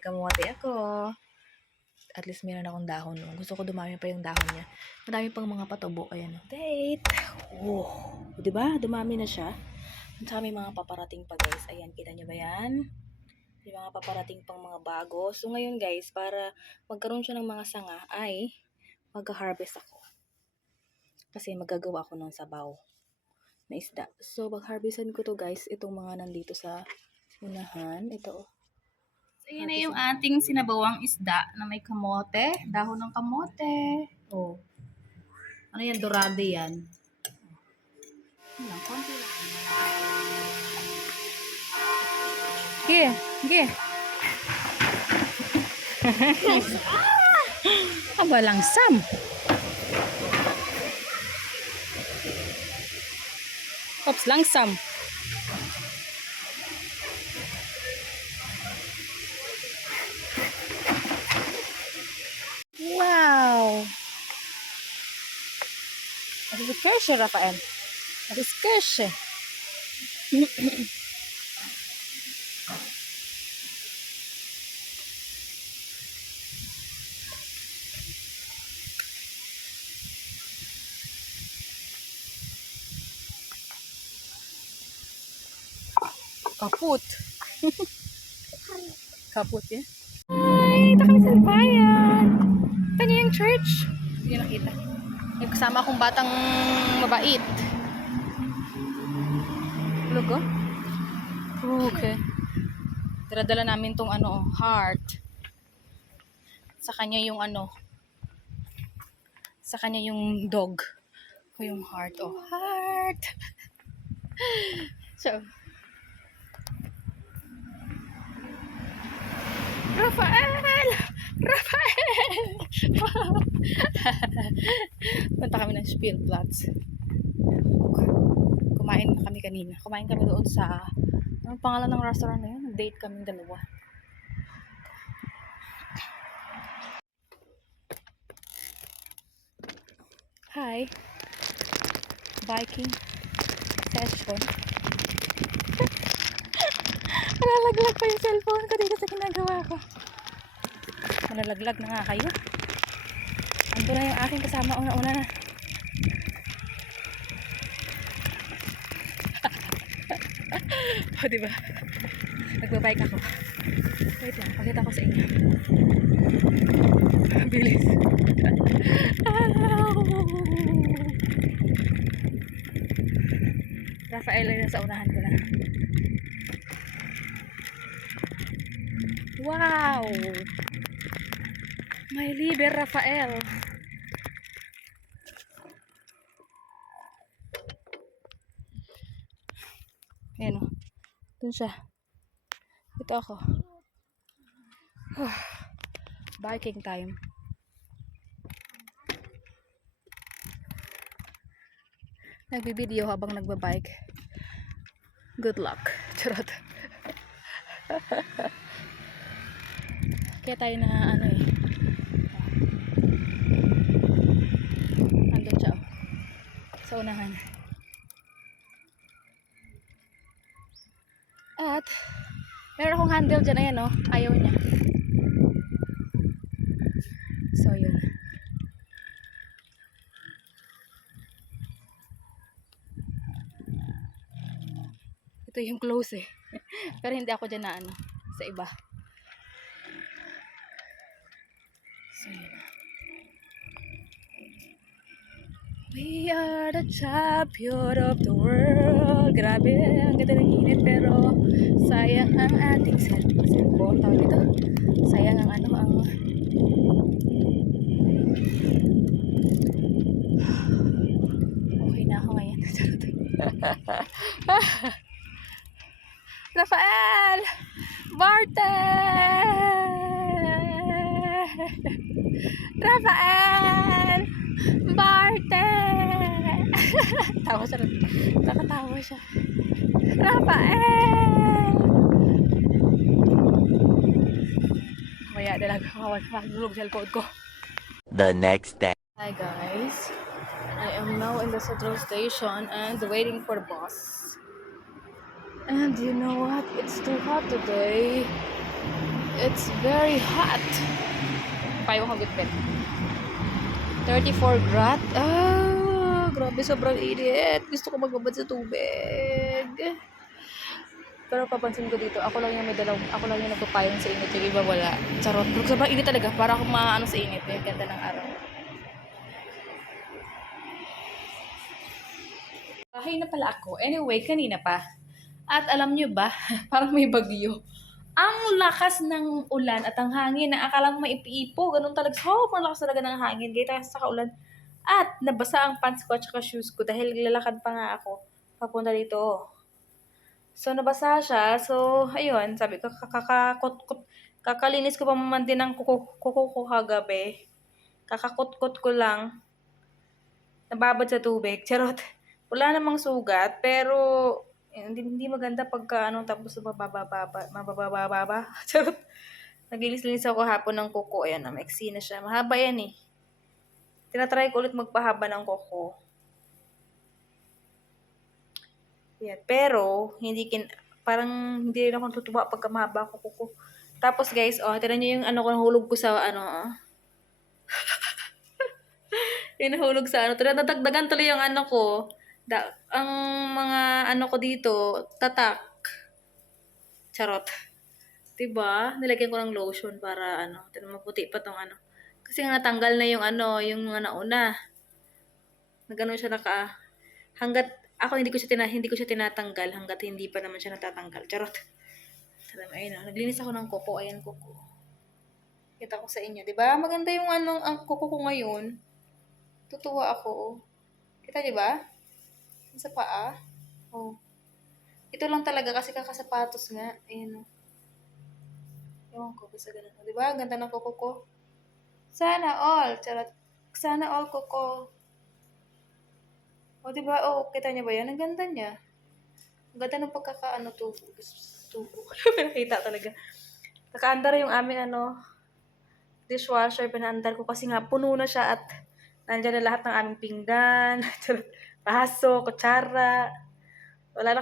may kamote ako. At least meron akong dahon. Gusto ko dumami pa yung dahon niya. Madami pang mga patubo. Ayan. Date! Oh, diba? Dumami na siya. Ang dami mga paparating pa guys. Ayan, kita nyo ba yan? May mga paparating pang mga bago. So ngayon guys, para magkaroon siya ng mga sanga ay mag-harvest ako. Kasi magagawa ko ng sabaw na isda. So mag-harvestan ko to guys. Itong mga nandito sa unahan. Ito. So yun na yung ating sinabawang isda na may kamote. Dahon ng kamote. Oh. Ano yan? Dorade yan. Konti lang. Here. Here. Aba langsam. Ops, langsam. Wow. Das ist die Kirsche, Raphael. Das ist Kirsche. Kaput. Kaput ya. Ay, ito kami sa bayan. Ito niyo yung church. Hindi nakita. May kasama akong batang mabait. Logo? Okay. Dala-dala namin tong ano, heart. Sa kanya yung ano. Sa kanya yung dog. O yung heart. Oh, heart. So, Raphael! Raphael! Punta kami ng Spielplatz. Kumain na kami kanina. Kumain kami doon sa anong pangalan ng restaurant na yun? Nag-date kaming dalawa. Hi. Biking session. Nalalaglag pa yung cellphone ko dito sa ginagawa ko. Nalalaglag na nga kayo. Ando na yung aking kasama. Una-una na. O, diba? Nagbabike ako. Wait lang, pakita ko sa inyo. Bilis. Rafael ay nasa unahan ko na. Wow! May liber, Rafael. Ayan o. Dun siya. Ito ako. Biking time. Nagbibideo habang nagbabike. Good luck. Charot. Kaya tayo na ano eh. Nandun siya. Sa unahan. At meron akong handle dyan. Ayan o. Ayaw na. So yun. Ito yung close eh. Pero hindi ako dyan na ano. Sa iba. So yun. We are the champion of the world. Grabe, ang ganda ng init pero sayang ang ating cellphone. Tawag ito. Sayang ang ano ang okay na ako ngayon. Rafael! Barte! Rafael! Barte! Tawa siya. Nakatawa siya. Rafael! Maya talaga. Mahulog sa cellphone ko. The next day. Hi guys. I am now in the Central Station and waiting for the bus. And you know what? It's too hot today. It's very hot. Payo ko gitpet. 34 grad. Grabe, sobrang init. Gusto ko magbabad sa tubig. Pero papansin ko dito, ako lang yung nagpapayong sa init. Yung iba wala. Charot. Pero sobrang init talaga. Para akong maano sa init. Yung ganda ng araw. Bahay na pala ako. Anyway, kanina pa. At alam nyo ba, parang may bagyo. Ang lakas ng ulan at ang hangin na akala mo maipiipo. Ganun talaga. Sobrang lakas talaga ng hangin. Kaya tayo sa kaulan. At nabasa ang pants ko at saka shoes ko dahil lalakad pa nga ako papunta dito. So, nabasa siya. So, ayun. Sabi ko, kakalinis ko pa man din ng kuko ko kagabi. Kakakot-kot ko lang. Nababad sa tubig. Charot. Wala namang sugat. Pero, hindi maganda pagka tapos mabababa. Charot. Naglilis-linis ako hapon ng kuko. Ayan, maiksi na siya. Mahaba yan eh. Tinatry ko ulit magpahaba ng kuko. Yan. Pero, parang hindi rin ako tutuwa pagka mahaba ko kuko. Tapos guys, tinan nyo yung nahulog ko sa yung nahulog sa nadagdagan tuloy yung ko. Ang mga ko dito, tatak. Charot. Diba? Nilagyan ko ng lotion para tinan maputi pa tong Kasi nga natanggal na yung yung mga nauna. Nagano siya hanggat ako hindi ko siya tinatanggal hanggat hindi pa naman siya natatanggal. Charot. Ayun naglinis ako ng kuko. Ayan kuko. Kita ko sa inyo, 'di ba? Maganda yung ang kuko ko ngayon. Tutuwa ako. Kita 'di ba? Sa paa. Oh. Ito lang talaga kasi kakasapatos nga. Ayan. Ewan ko, basta ganun. O, diba? Ganda ng kuko ko. Sana all. Charot. Sana all kuko. O, diba? O, kita niya ba yan? Ang ganda niya. Ang ganda ng tubo. Pero kita talaga. Nakaandar yung amin, dishwasher. Pinaandar ko kasi nga puno na siya at nandiyan na lahat ng aming pinggan, baso, kutsara. Wala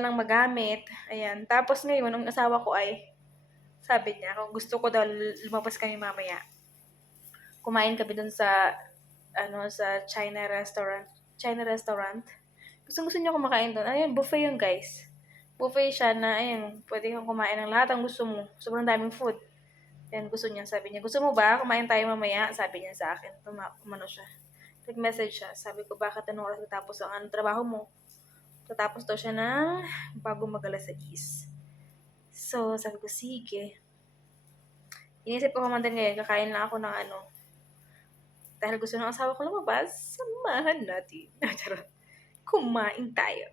nang magamit. Ayan. Tapos ngayon, ang asawa ko ay sabi niya, kung gusto ko daw lumabas kami mamaya. Kumain kami dun sa sa China restaurant. Gusto niya kumakain doon. Ayun, buffet yun, guys. Buffet siya na, ayun, pwede kang kumain ng lahat ang gusto mo. Sobrang daming food. Ayan, gusto niya. Sabi niya, gusto mo ba? Kumain tayo mamaya. Sabi niya sa akin. Siya. Nag-message siya. Sabi ko, bakit anong oras natapos ang trabaho mo? Tatapos daw siya ng bago mag-alas 6. So, sabi ko, sige. Inisip ko man din ngayon, kakain lang ako ng dahil gusto ng asawa ko lumabas, samahan natin. Charot. Kumain tayo.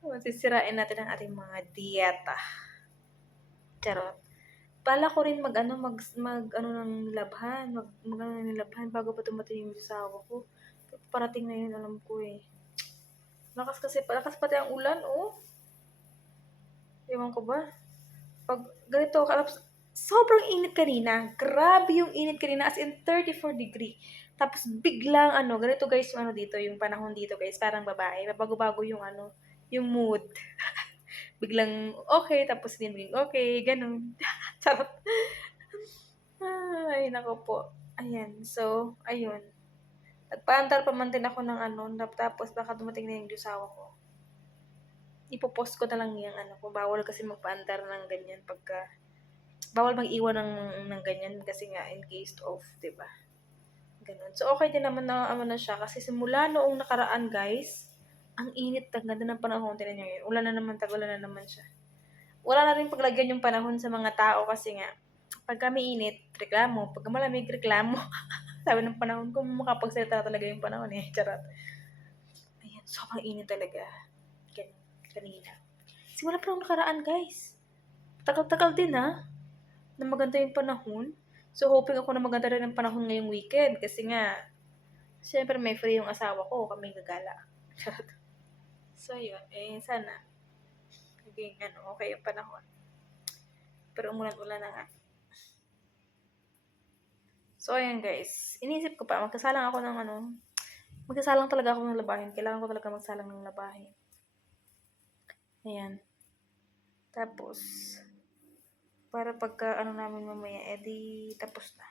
Masisirain natin ang ating mga dieta. Charot. Bala ko rin ng labhan. Ng labhan bago pa tumating yung asawa ko. Parating na yun, alam ko eh. Lakas pati ang ulan, oh. Ewan ko ba? Pag ganito, sobrang init kanina. Grabe yung init kanina, as in 34 degree. Tapos biglang ganito guys, dito, yung panahon dito guys, parang babae. Bago-bago yung yung mood. Biglang okay, tapos din maging okay, ganun. Charot. Ay, nako po. Ayan, so, ayun. Nagpaandar pa man din ako ng tapos baka dumating na yung asawa ko. Ipopost ko na lang yung kung bawal kasi magpaandar ng ganyan bawal mag-iwan ng ganyan kasi nga in case of, 'di ba? Ganun. So okay din naman na na siya kasi simula noong nakaraan, guys, ang init, ang ganda ng panahon din niya. Ulan na naman, tag-ulan na naman siya. Wala na rin paglagyan yung panahon sa mga tao kasi nga pag kami init, reklamo. Pag malamig, reklamo. Sabi ng panahon ko, makapagsalita talaga yung panahon eh. Charot. Ayan, sobrang init talaga. Kanina. Simula pa nung nakaraan, guys. Tagal-tagal din, ha? Na maganda yung panahon. So, hoping ako na maganda rin ang panahon ngayong weekend. Kasi nga, syempre may free yung asawa ko. Kami gagala. So, yun. Sana. Naging okay yung panahon. Pero umulan-ulan na nga. So, ayan guys. Inisip ko pa, magkasalang ako ng magkasalang talaga ako ng labahin. Kailangan ko talaga magsalang ng labahin. Ayan. Tapos, Para pagka ano namin mamaya, edi tapos na.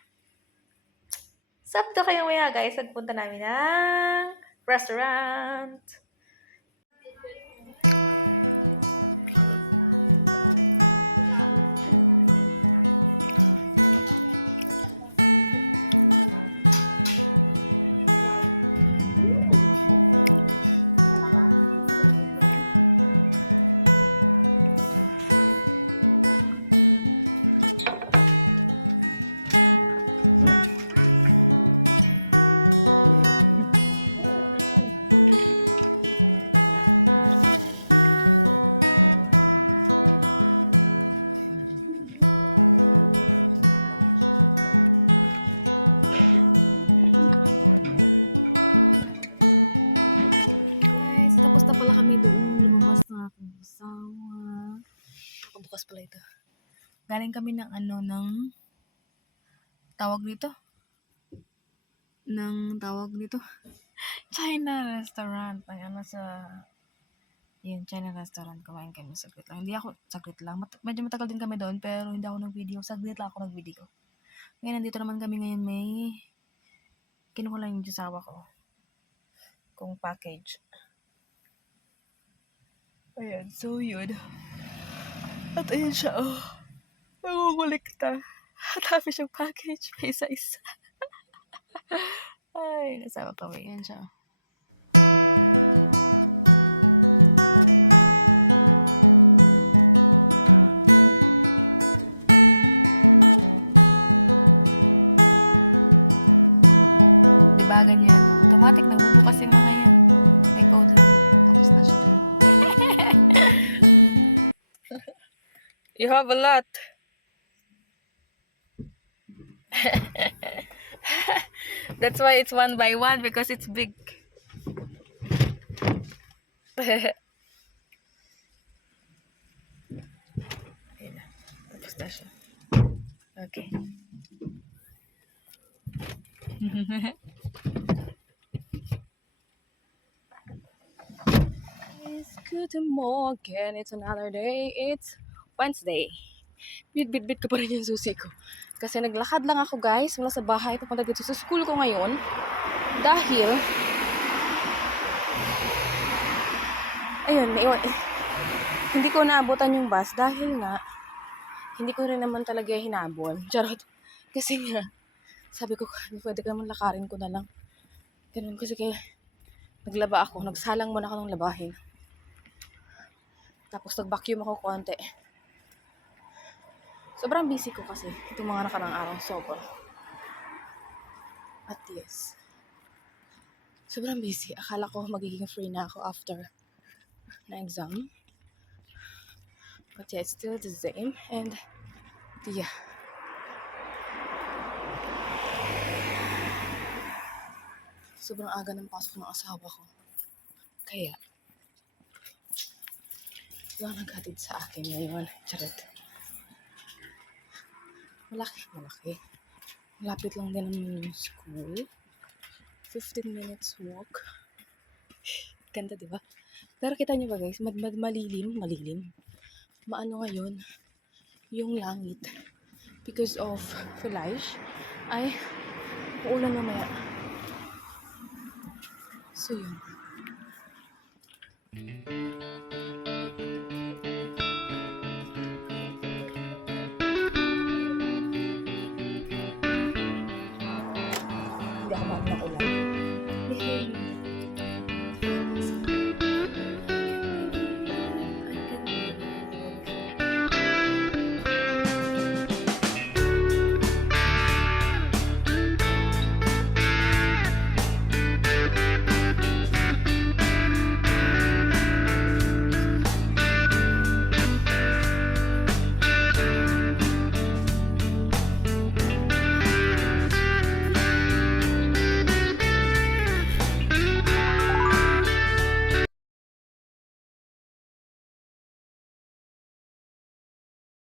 Sabto kayo maya guys, punta namin ng restaurant. Guys, tapos na pala kami doon. Lumabas na akong asawa. Bukas pala ito. Galing kami ng tawag nito? China restaurant. Ay, China restaurant. Kumain kami saglit lang. Saglit lang. Medyo matagal din kami doon, pero hindi ako nag-video. Saglit lang ako nag-video. Ngayon, nandito naman kami ngayon. Kinuha lang yung josawa ko. Kung package. Ayan, so yun. At ayan siya, oh. Nangungulikta. Dami siyang package. May isa-isa. Ay, nasama kami. Ayan siya, oh. Diba ganyan? Automatic na bubukas yung mga yan. Ay, code lang. Tapos na siya. You have a lot. That's why it's 1 by 1 because it's big. Ayun na. Tapos na siya. Okay. It's good morning. It's another day. It's Wednesday. Bit-bit-bit ko pa rin yung susi ko. Kasi naglakad lang ako guys mula sa bahay papunta dito sa school ko ngayon. Dahil ayun, hindi ko naabutan yung bus dahil nga hindi ko rin naman talaga hinabol. Charot. Kasi nga sabi ko, pwede ka naman lakarin ko na lang. Ganun kasi kaya naglaba ako. Nagsalang muna ako ng labahin. Tapos nag-vacuum ako konti. Sobrang busy ko kasi itong mga nakarang araw. Sobra. At yes. Sobrang busy. Akala ko magiging free na ako after na exam. But yeah, it's still the same. And yeah. Sobrang aga ng pasok ng asawa ko. Kaya, wala naghatid sa akin ngayon. Charot. Malaki. Malapit lang din naman yung school. 15 minutes walk. Ganda, di ba? Pero kita niyo ba guys, malilim. Maano ngayon, yung langit. Because of foliage, ay uulan mamaya. So yun.